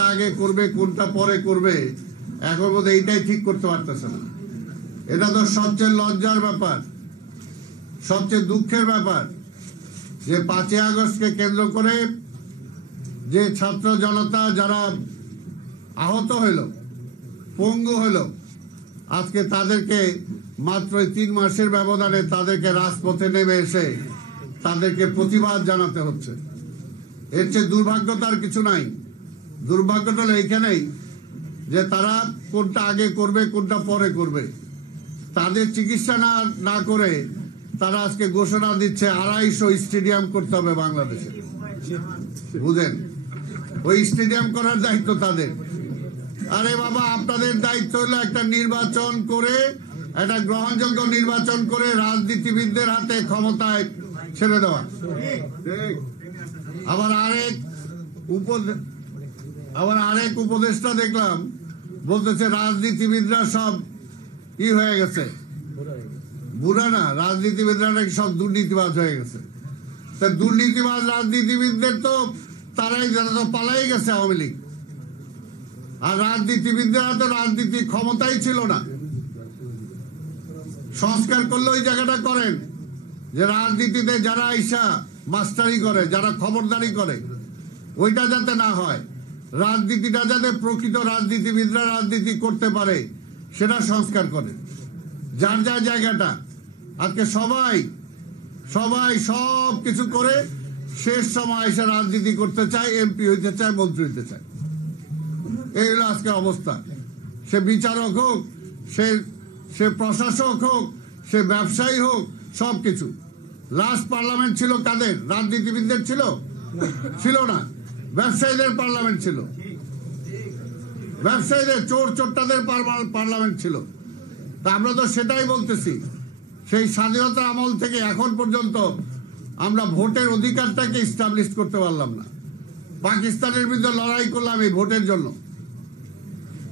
কোনটা আগে করবে কোনটা পরে করবে এখন বোধহয় এইটাই ঠিক করতে পারতেছে না। এটা তো সবচেয়ে লজ্জার ব্যাপার, সবচেয়ে দুঃখের ব্যাপার যে 5ই আগস্টকে কেন্দ্র করে যে ছাত্র জনতা যারা আহত হইল, পঙ্গু হইল, আজকে তাদেরকে মাত্র 3 মাসের ব্যবধানে তাদেরকে রাজপথে নেমে এসে তাদেরকে প্রতিবাদ জানাতে হচ্ছে। এর চেয়ে দুর্ভাগ্যতার কিছু নাই। দুর্ভাগ্যটা হলো এইখানেই যে তারা কোনটা আগে করবে কোনটা পরে করবে, তাদের চিকিৎসা না করে তারা আজকে ঘোষণা দিচ্ছে 250 স্টেডিয়াম করতে হবে বাংলাদেশে। বুঝেন, ওই স্টেডিয়াম করার দায়িত্ব তাদের। আরে বাবা, আপনাদের দায়িত্ব হলো একটা নির্বাচন করে, একটা গ্রহণযোগ্য নির্বাচন করে রাজনীতিবিদদের হাতে ক্ষমতায় ছেড়ে দেওয়া। আবার আরেক উপদেষ্টা দেখলাম বলতেছে রাজনীতিবিদরা সব হয়ে গেছে, বুড়া না, রাজনীতিবিদরা নাকি সব দুর্নীতিবাজ হয়ে গেছে। তা দুর্নীতিবাজ রাজনীতিবিদদের তো তারাই যারা তো পালাই গেছে আওয়ামী লীগ, আর রাজনীতিবিদদের তো রাজনীতির ক্ষমতাই ছিল না। সংস্কার করলে ওই জায়গাটা করেন যে রাজনীতিতে যারা আইসা মাস্টারি করে, যারা খবরদারি করে, ওইটা যাতে না হয়, রাজনীতিটা যাতে প্রকৃত রাজনীতিবিদরা রাজনীতি করতে পারে সেটা সংস্কার করে। যার যার জায়গাটা আজকে সবাই সব কিছু করে শেষ সময় এসে রাজনীতি করতে চায়, এমপি হইতে চায়, মন্ত্রী হইতে চায়। এই হলো আজকের অবস্থা। সে বিচারক হোক, সে প্রশাসক হোক, সে ব্যবসায়ী হোক, সবকিছু। লাস্ট পার্লামেন্ট ছিল কাদের? রাজনীতিবিদদের ছিল না, ব্যবসায়ীদের পার্লামেন্ট ছিল। ব্যবসায়ীদের চোরটাদের পার্লামেন্ট ছিল। তা আমরা তো সেটাই বলতেছি, সেই স্বাধীনতার আমল থেকে এখন পর্যন্ত আমরা ভোটের অধিকারটাকে এস্টাবলিশ করতে পারলাম না। পাকিস্তানের বিরুদ্ধে লড়াই করলাম এই ভোটের জন্য।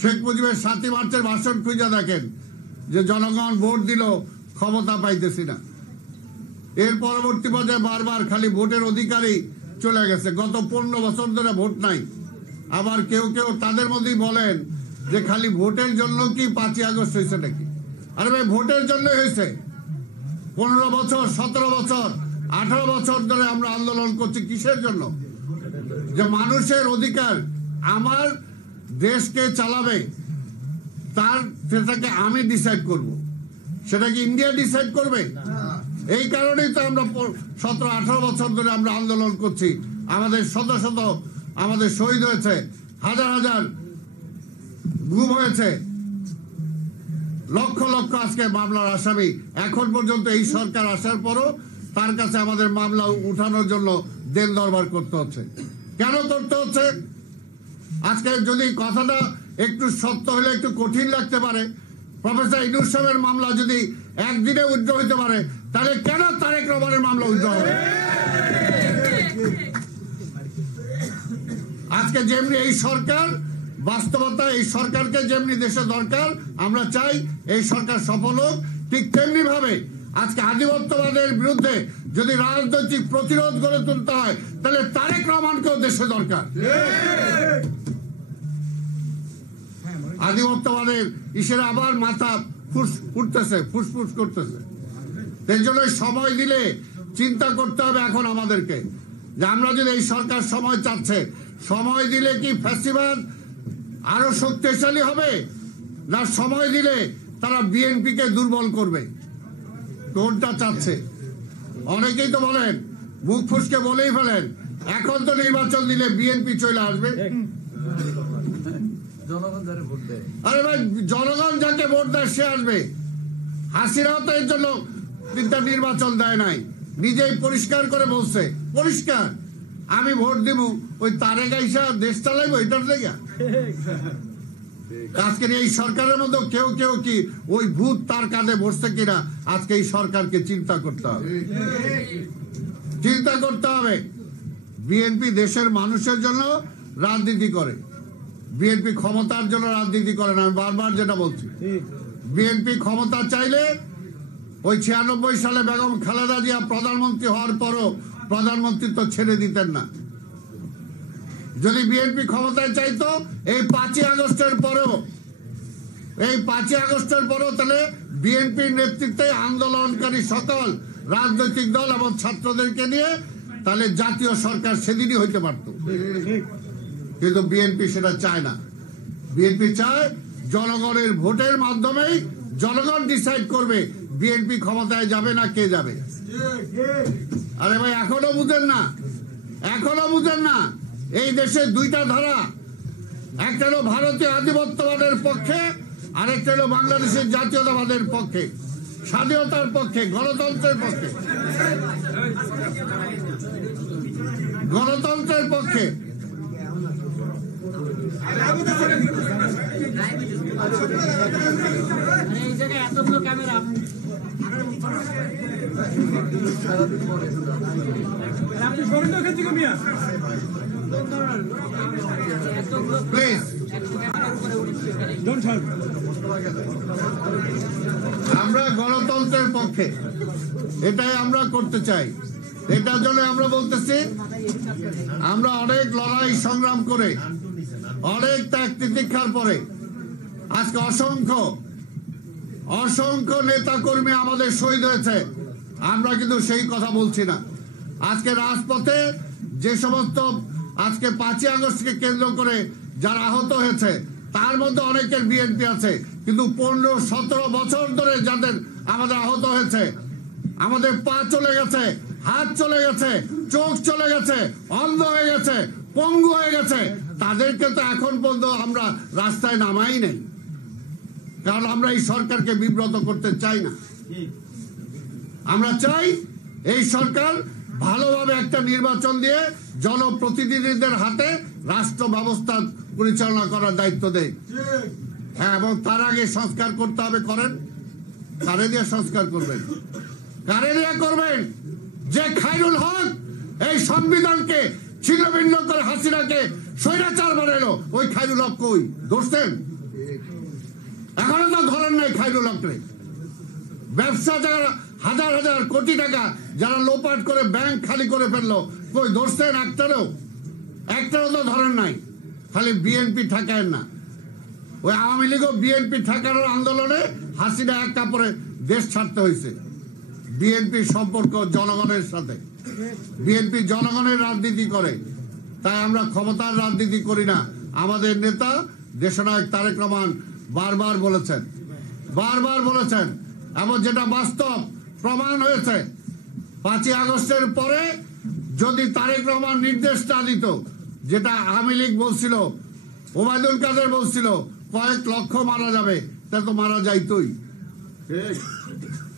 শেখ মুজিবের 7ই মার্চের ভাষণ খুঁজে দেখেন যে জনগণ ভোট দিল, ক্ষমতা পাইতেছি না। এর পরবর্তী পর্যায়ে বারবার খালি ভোটের অধিকারই চলে গেছে। গত 15 বছর ধরে ভোট নাই। আবার কেউ তাদের মধ্যেই বলেন যে খালি ভোটের জন্য কি 5ই আগস্ট হয়েছে নাকি? আরে ভাই, ভোটের জন্যই হয়েছে। 15 বছর, 17 বছর, 18 বছর ধরে আমরা আন্দোলন করছি কিসের জন্য? যে মানুষের অধিকার, আমার দেশকে চালাবে সেটাকে আমি ডিসাইড করব, সেটা কি ইন্ডিয়া ডিসাইড করবে? এই কারণেই তো আমরা 17-18 বছর ধরে আমরা আন্দোলন করছি। আমাদের শত আমাদের শহীদ হয়েছে, হাজার গুম হয়েছে, লক্ষ আজকে মামলার আসামি। এখন পর্যন্ত এই সরকার আসার পরও তার কাছে আমাদের মামলা উঠানোর জন্য দেন দরবার করতে হচ্ছে। কেন করতে হচ্ছে? আজকে যদি কথাটা একটু সত্য হলে একটু কঠিন লাগতে পারে, প্রফেসর ইউনূস সাহেবের মামলা যদি একদিনে উইথড্র হইতে পারে, তাহলে কেন তারেক রহমানের মামলা উইথড্র হবে? আজকে যেমনি এই সরকার বাস্তবতা, এই সরকারকে যেমনি দেশে দরকার, আমরা চাই এই সরকার সফল হোক, ঠিক তেমনি ভাবে আজকে আধিপত্যবাদের বিরুদ্ধে যদি রাজনৈতিক প্রতিরোধ গড়ে তুলতে হয়, তাহলে তারেক রহমানকেও দেশে দরকার। আধিপত্যবাদের ইসের আবার মাথা ফুসফুস করতেছে। এই জন্য সময় দিলে চিন্তা করতে হবে এখন আমাদেরকে যে আমরা যদি এই সরকার সময় চাচ্ছে, সময় দিলে কি ফ্যাসিবাদ আরো শক্তিশালী হবে, না সময় দিলে তারা বিএনপি কে দুর্বল করবে? কোনটা চাচ্ছে? অনেকেই তো বলেন, মুখ ফুসকে বলেই ফেলেন, এখন তো নির্বাচন দিলে বিএনপি চলে আসবে। আরে ভাই, জনগণ যাকে ভোট দেয় সে আসবে। হাসিনাও তো এর জন্য নির্বাচন দেয় নাই, নিজেই পরিষ্কার করে বলছে, পরিষ্কার আমি ভোট দিব, ওই তারেক আইসা দেশ চালাইবো, এটার জায়গা। আজকের এই সরকারের মধ্যে কেউ কি ওই ভূত তার কাঁধে বসছে কিনা, আজকে এই সরকারকে চিন্তা করতে হবে। বিএনপি দেশের মানুষের জন্য রাজনীতি করে, বিএনপি ক্ষমতার জন্য রাজনীতি করে না। আমি বারবার যেটা বলছি, বিএনপি ক্ষমতা চাইলে ওই 96 সালে বেগম খালেদা জিয়া প্রধানমন্ত্রী হওয়ার পরও প্রধানমন্ত্রী তো ছেড়ে দিতেন না। যদি বিএনপি ক্ষমতায় চাইতো এই 5ই আগস্টের পরেও তাহলে বিএনপির নেতৃত্বে আন্দোলনকারী সকল রাজনৈতিক দল এবং ছাত্রদেরকে নিয়ে তাহলে জাতীয় সরকার সেদিনই হইতে পারত। কিন্তু বিএনপি সেটা চায় না। বিএনপি চায় জনগণের ভোটের মাধ্যমেই জনগণ ডিসাইড করবে বিএনপি ক্ষমতায় যাবে না কে যাবে। আরে ভাই এখনো বুঝেন না এই দেশে দুইটা ধারা, একটা হলো ভারতীয় আধিপত্যবাদের পক্ষে, আরেকটা হলো বাংলাদেশের জাতীয়তাবাদের পক্ষে, স্বাধীনতার পক্ষে, গণতন্ত্রের পক্ষে। আমরা গণতন্ত্রের পক্ষে, এটাই আমরা করতে চাই। এটার জন্য আমরা বলতেছি আমরা অনেক লড়াই সংগ্রাম করে অনেক ত্যাগ তিতিক্ষার পরে আজকে অসংখ্য নেতা কর্মী আমাদের শহীদ হয়েছে। আমরা কিন্তু সেই কথা বলছি না। আজকে রাজপথে যে সমস্ত আজকে 5ই আগস্টকে কেন্দ্র করে যারা আহত হয়েছে তার মধ্যে অনেকের বিএনপি আছে, কিন্তু 15-17 বছর ধরে যাদের আমাদের আহত হয়েছে, আমাদের পা চলে গেছে, হাত চলে গেছে, চোখ চলে গেছে, অন্ধ হয়ে গেছে, পঙ্গু হয়ে গেছে, তাদেরকে তো এখন পর্যন্ত আমরা রাস্তায় নামাই নাই। কারণ আমরা এই সরকারকে বিব্রত করতে চাই না। আমরা চাই এই সরকার ভালোভাবে একটা নির্বাচন দিয়ে জনপ্রতিনিধিদের হাতে রাষ্ট্র ব্যবস্থা পরিচালনা করার দায়িত্ব দেয়। হ্যাঁ, এবং তার আগে সংস্কার করতে হবে। করেন, কারে দিয়ে সংস্কার করবেন? কারে দিয়ে করবেন? যে খায়রুল হক এই সংবিধানকে ছিন্নভিন্ন করে হাসিনাকে স্বৈরাচার বানালো, ওই খায়রুল হক কই? ধরছেন? এখনো তো ধরেন নাই খায়রুল হকরে। ব্যবসা যারা হাজার হাজার কোটি টাকা যারা লোপাট করে ব্যাংক খালি করে ফেললো, কই ধরছেন? একটারও তো ধরেন নাই। খালি বিএনপি ঠেকায় না। ওই আওয়ামী লীগও বিএনপি ঠেকানোর আন্দোলনে হাসিনা এক কাপড়ে দেশ ছাড়তে হয়েছে। বিএনপির সম্পর্ক জনগণের সাথে, বিএনপি জনগণের রাজনীতি করে, তাই আমরা ক্ষমতার রাজনীতি করি না। আমাদের নেতা দেশনায়ক তারেক রহমান বারবার বলেছেন এবং যেটা বাস্তব প্রমাণ হয়েছে, 5ই আগস্টের পরে যদি তারেক রহমান নির্দেশ না দিত, যেটা আওয়ামী লীগ বলছিল, ওবায়দুল কাদের বলছিল কয়েক লক্ষ মারা যাবে, তা তো মারা যাইতই।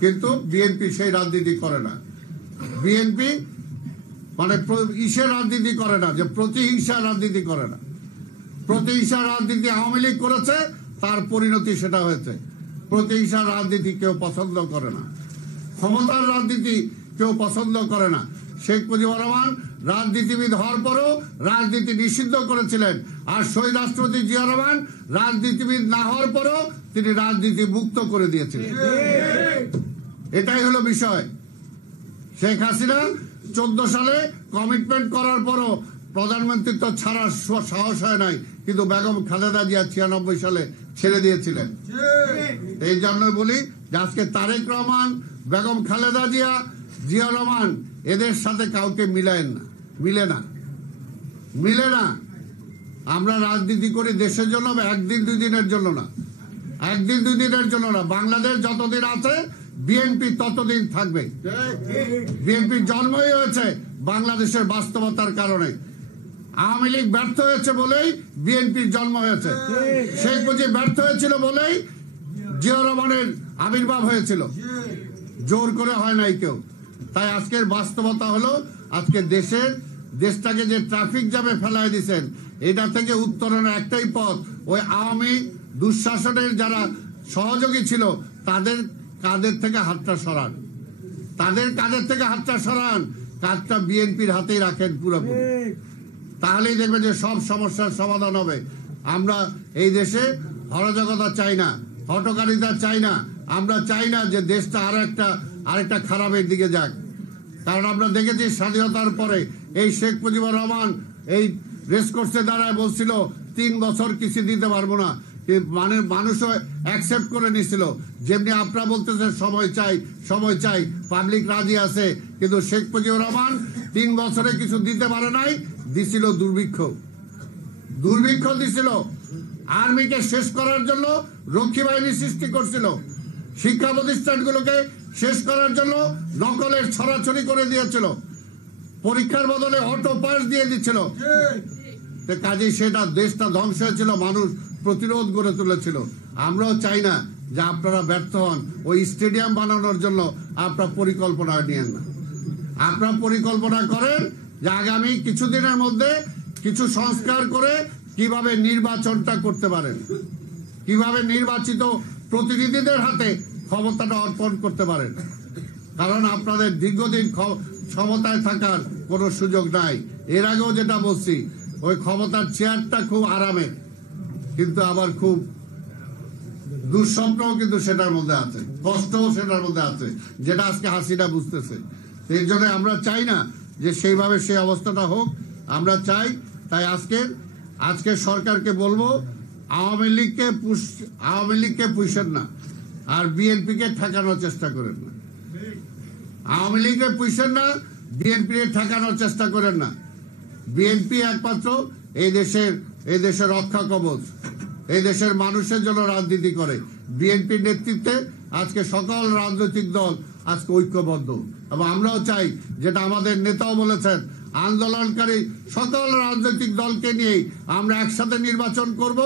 কিন্তু বিএনপি সেই রাজনীতি করে না। বিএনপি মানে রাজনীতি করে না, যে প্রতিহিংসা রাজনীতি করে না। প্রতিহিংসা রাজনীতি আওয়ামী লীগ করেছে, তার পরিণতি সেটা হয়েছে। প্রতিহিংসা রাজনীতি কেউ পছন্দ করে না, ক্ষমতার রাজনীতি কেউ পছন্দ করে না। শেখ মুজিবুর রহমান রাজনীতিবিদ হওয়ার পরও রাজনীতি নিষিদ্ধ করেছিলেন, আর শহীদ রাষ্ট্রপতি জিয়া রহমান রাজনীতিবিদ না হওয়ার পরও তিনি রাজনীতি মুক্ত করে দিয়েছিলেন। এটাই হলো বিষয়। শেখ হাসিনা 14 সালে কমিটমেন্ট করার পরও প্রধানমন্ত্রিত্ব ছাড়ার সাহস হয় নাই, কিন্তু বেগম খালেদা জিয়া 96 সালে ছেড়ে দিয়েছিলেন। এই জন্য বলি যে আজকে তারেক রহমান, বেগম খালেদা জিয়া, জিয়া রহমান এদের সাথে কাউকে মিলে না। আমরা রাজনীতি করি দেশের জন্য, একদিন দুই দিনের জন্য না। বাংলাদেশ যতদিন আছে বিএনপি ততদিন থাকবে। বিএনপির জন্মই হয়েছে বাংলাদেশের বাস্তবতার কারণে। আওয়ামী লীগ ব্যর্থ হয়েছে বলেই বিএনপির জন্ম হয়েছে। শেখ মুজিব ব্যর্থ হয়েছিল বলেই জিয়া রহমানের আবির্ভাব হয়েছিল। জোর করে হয় নাই কেউ। তাই আজকের বাস্তবতা হলো, আজকে দেশটাকে যে ট্রাফিক জ্যামে ফেলাই দিচ্ছেন, এটা থেকে উত্তরণের একটাই পথ, ওই আওয়ামী দুঃশাসনের যারা সহযোগী ছিল তাদের কাঁধের থেকে হাতটা সরান, কাজটা বিএনপির হাতেই রাখেন পুরোপুরি। তাহলেই দেখবেন যে সব সমস্যার সমাধান হবে। আমরা এই দেশে অরাজকতা চাই না, হটকারিতা চাই না। আমরা চাই না যে দেশটা আরেকটা খারাপের দিকে যাক। কারণ আমরা দেখেছি স্বাধীনতার পরে এই শেখ মুজিবুর রহমান এই রেসকোর্সে দাঁড়ায় বলছিল 3 বছর কিছু দিতে পারবো না, মানে মানুষও অ্যাকসেপ্ট করে নিছিল। যেমনি আপনারা বলতেছেন সময় চাই, পাবলিক রাজি আছে, কিন্তু শেখ মুজিবুর রহমান 3 বছরে কিছু দিতে পারে নাই, দিছিল দুর্ভিক্ষ দিছিল, আর্মিকে শেষ করার জন্য রক্ষী বাহিনী সৃষ্টি করছিল, শিক্ষা প্রতিষ্ঠানগুলোকে শেষ করার জন্য নকলের ছড়াছড়ি করে দিয়েছিল, পরীক্ষার বদলে অটো পাস দিয়ে দিচ্ছিল। কাজে সেটা দেশটা ধ্বংস হয়েছিল, মানুষ প্রতিরোধ গড়ে তুলেছিল। আমরাও চাই না যে আপনারা ব্যর্থ হন। ওই স্টেডিয়াম বানানোর জন্য আপনারা পরিকল্পনা নিয়েন না। আপনারা পরিকল্পনা করেন যে আগামী কিছুদিনের মধ্যে কিছু সংস্কার করে কিভাবে নির্বাচনটা করতে পারেন, কিভাবে নির্বাচিত প্রতিনিধিদের হাতে ক্ষমতাটা অর্পণ করতে পারেন। কারণ আপনাদের দীর্ঘদিন ক্ষমতায় থাকার কোনো সুযোগ নাই। এর আগেও যেটা বলছি, ওই ক্ষমতার চেয়ারটা খুব আরামের, কিন্তু আবার খুব দুঃস্বপ্নও কিন্তু সেটার মধ্যে আছে, কষ্টও সেটার মধ্যে আছে, যেটা আজকে হাসিনা বুঝতেছে। এই জন্য আমরা চাই না যে সেইভাবে সেই অবস্থাটা হোক, আমরা চাই। তাই আজকে সরকারকে বলবো, আওয়ামী লীগকে পুষেন না, আর বিএনপিকে ঠেকানোর চেষ্টা করেন না। আওয়ামী লীগকে পুষেন না, বিএনপি ঠেকানোর চেষ্টা করেন না। বিএনপি একমাত্র এই দেশের রক্ষা কবচ, এই দেশের মানুষের জন্য রাজনীতি করে। বিএনপির নেতৃত্বে আজকে সকল রাজনৈতিক দল আজকে ঐক্যবদ্ধ, এবং আমরাও চাই, যেটা আমাদের নেতাও বলেছেন, আন্দোলনকারী সকল রাজনৈতিক দলকে নিয়ে আমরা একসাথে নির্বাচন করব।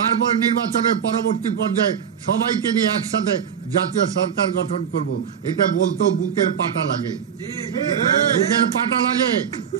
তারপরে নির্বাচনের পরবর্তী পর্যায়ে সবাইকে নিয়ে একসাথে জাতীয় সরকার গঠন করব। এটা বলতেও বুকের পাটা লাগে।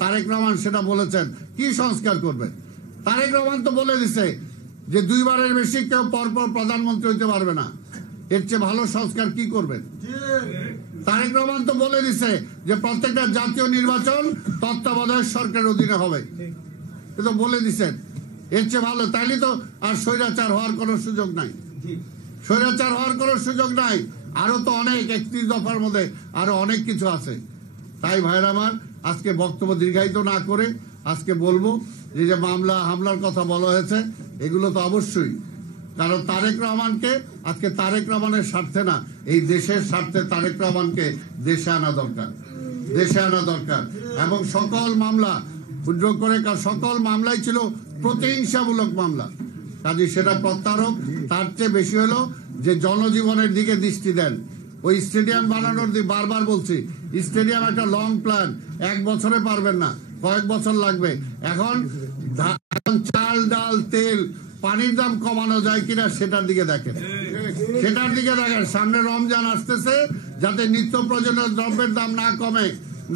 তারেক রহমান সেটা বলেছেন। কি সংস্কার করবে? তারেক রহমান তো বলে দিছে যে 2 বারের বেশি কেউ পরপর প্রধানমন্ত্রী হইতে পারবে না। এর চেয়ে ভালো সংস্কার কি করবেন? তারেক রহমান তো বলে দিছে যে প্রত্যেকটা জাতীয় নির্বাচন তত্ত্বাবধায়ক সরকারের অধীনে হবে। এটা বলে দিছেন। এর চেয়ে ভালো, তাইলে তো আর স্বৈরাচার হওয়ার কোনো সুযোগ নাই। আরো তো অনেক 31 দফার মধ্যে আরো অনেক কিছু আছে। তাই ভাইরা আমার, আজকে বক্তব্য দীর্ঘায়িত না করে আজকে বলবো যে হামলার কথা বলা হয়েছে, এগুলো তো অবশ্যই, কারণ তারেক রহমানের স্বার্থে না, এই দেশের স্বার্থে তারেক রহমানকে দেশে আনা দরকার। এবং সকল মামলা উদ্যোগ করে, সকল মামলাই ছিল প্রতিহিংসামূলক মামলা। কাজে সেটা প্রত্যারোপ। তার চেয়ে বেশি হলো যে জনজীবনের দিকে দৃষ্টি দেন। ওই স্টেডিয়াম বানানোর দিকে বারবার বলছি, স্টেডিয়াম একটা লং প্ল্যান, 1 বছরে পারবেন না, কয়েক বছর লাগবে। এখন চাল, ডাল, তেল, পানির দাম কমানো যায় কিনা সেটার দিকে দেখেন। সামনে রমজান আসতেছে, যাতে নিত্য প্রয়োজনীয় দ্রব্যের দাম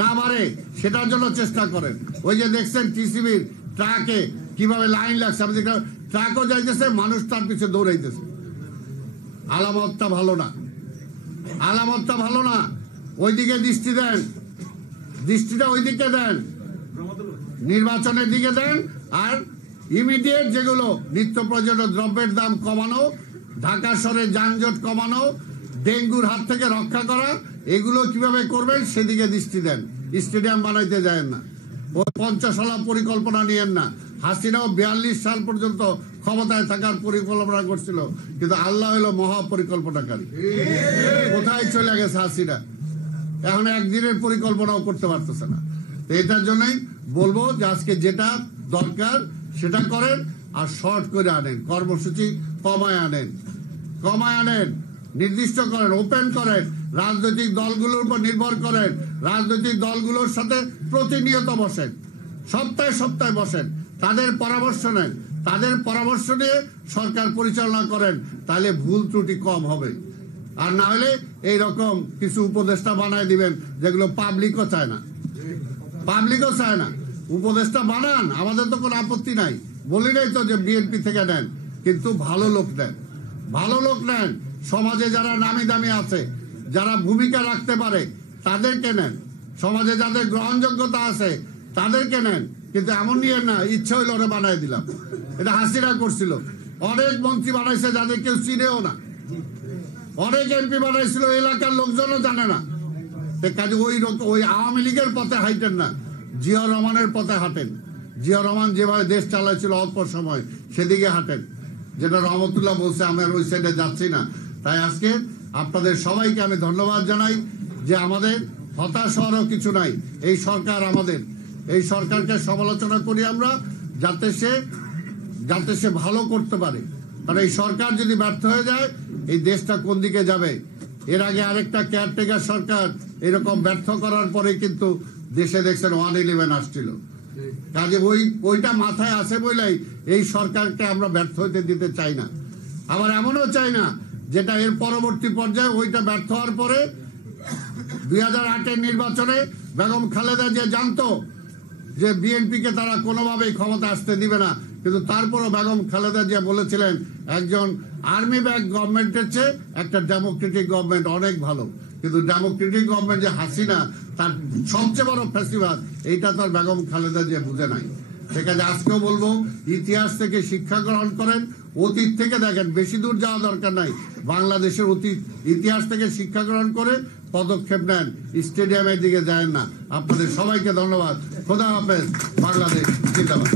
না বাড়ে, সেটার জন্য চেষ্টা করেন। ওই যে দেখছেন টিসিবির ট্রাকে কিভাবে লাইন লাগছে, ট্রাকও যাইতেছে, মানুষ তার পিছিয়ে দৌড়াইতেছে। আলামতটা ভালো না। ওইদিকে দৃষ্টিটা ওইদিকে দেন, নির্বাচনের দিকে দেন। আর ইমিডিয়েট যেগুলো নিত্য প্রয়োজনীয় দ্রব্যের দাম কমানো, ঢাকা শহরে যানজট কমানো, ডেঙ্গুর হাত থেকে রক্ষা করা, এগুলো কিভাবে করবেন সেদিকে দৃষ্টি দেন। স্টেডিয়াম বানাইতে যায় না, ও 50 পরিকল্পনা নিয়েন না। হাসিনাও 42 সাল পর্যন্ত ক্ষমতায় থাকার পরিকল্পনা করছিল, কিন্তু আল্লাহ হলো মহাপরিকল্পনাকারী। কোথায় চলে গেছে হাসিনা? এখন একদিনের পরিকল্পনাও করতে পারতেছে না। এটার জন্যই বলবো যে আজকে যেটা দরকার সেটা করেন, আর শর্ট করে আনেন, কর্মসূচি কমায় আনেন, নির্দিষ্ট করেন, ওপেন করেন, রাজনৈতিক দলগুলোর উপর নির্ভর করেন, রাজনৈতিক দলগুলোর সাথে প্রতিনিয়ত বসেন, সপ্তাহে বসেন, তাদের পরামর্শ নেন, তাদের পরামর্শ নিয়ে সরকার পরিচালনা করেন, তাহলে ভুল ত্রুটি কম হবে। আর না হলে এইরকম কিছু উপদেষ্টা বানায় দিবেন যেগুলো পাবলিকও চায় না। উপদেষ্টা বানান, আমাদের তো কোনো আপত্তি নাই, বলি নাই তো যে বিএনপি থেকে নেন, কিন্তু ভালো লোক নেন। সমাজে যারা নামি দামি আছে, যারা ভূমিকা রাখতে পারে, তাদেরকে নেন। সমাজে যাদের গ্রহণযোগ্যতা আছে তাদেরকে নেন, কিন্তু এমন নিয়ে না ইচ্ছা হইলে ওরা বানাই দিলাম। এটা হাসিনা করছিল। অনেক মন্ত্রী বানাইছে যাদের কেউ চিনেও না, অনেক এমপি বানাইছিল, এলাকার লোকজনও জানে না। কাজে ওই আওয়ামী লীগের পথে হাইটেন না, জিয়া রহমানের পথে হাঁটেন। জিয়া রহমান যেভাবে দেশ চালাইছিল অল্প সময় সেদিকে হাঁটেন, যেটা রহমতুল্লাহ বলছে, আমি আর ওই সাইডে যাচ্ছি না। তাই আজকে আপনাদের সবাইকে আমি ধন্যবাদ জানাই যে আমাদের হতাশ হওয়ারও কিছু নাই। এই সরকার আমাদের, এই সরকারকে সমালোচনা করি আমরা যাতে সে ভালো করতে পারে। কারণ এই সরকার যদি ব্যর্থ হয়ে যায় এই দেশটা কোন দিকে যাবে। এর আগে আরেকটা কেয়ারটেকার সরকার এরকম ব্যর্থ করার পরে কিন্তু দেশে দেখছেন 111 আসছিল। কাজে ওইটা মাথায় আসে বলেই এই সরকারকে আমরা ব্যর্থ হইতে দিতে চাই না। আবার এমনও চাই না যেটা এর পরবর্তী পর্যায়ে ওইটা ব্যর্থ হওয়ার পরে 2008-এর নির্বাচনে বেগম খালেদা যে জানতো যে বিএনপিকে তারা কোনোভাবেই ক্ষমতা আসতে দিবে না, কিন্তু তারপরও বেগম খালেদা জিয়া বলেছিলেন একজন আর্মি ব্যাক গভর্নমেন্টের চেয়ে একটা ডেমোক্রেটিক গভর্নমেন্ট অনেক ভালো। কিন্তু ডেমোক্রেটিক গভর্নমেন্ট যে হাসিনা তার সবচেয়ে বড় ফ্যাসিবাদ, এইটা তো আর বেগম খালেদা জিয়া বুঝে নাই। সেখানে আজকেও বলবো ইতিহাস থেকে শিক্ষা গ্রহণ করেন, অতীত থেকে দেখেন, বেশি দূর যাওয়া দরকার নাই, বাংলাদেশের অতীত ইতিহাস থেকে শিক্ষা গ্রহণ করে পদক্ষেপ নেন, স্টেডিয়ামের দিকে যায় না। আপনাদের সবাইকে ধন্যবাদ। খোদা হাফেজ। বাংলাদেশ জিন্দাবাদ।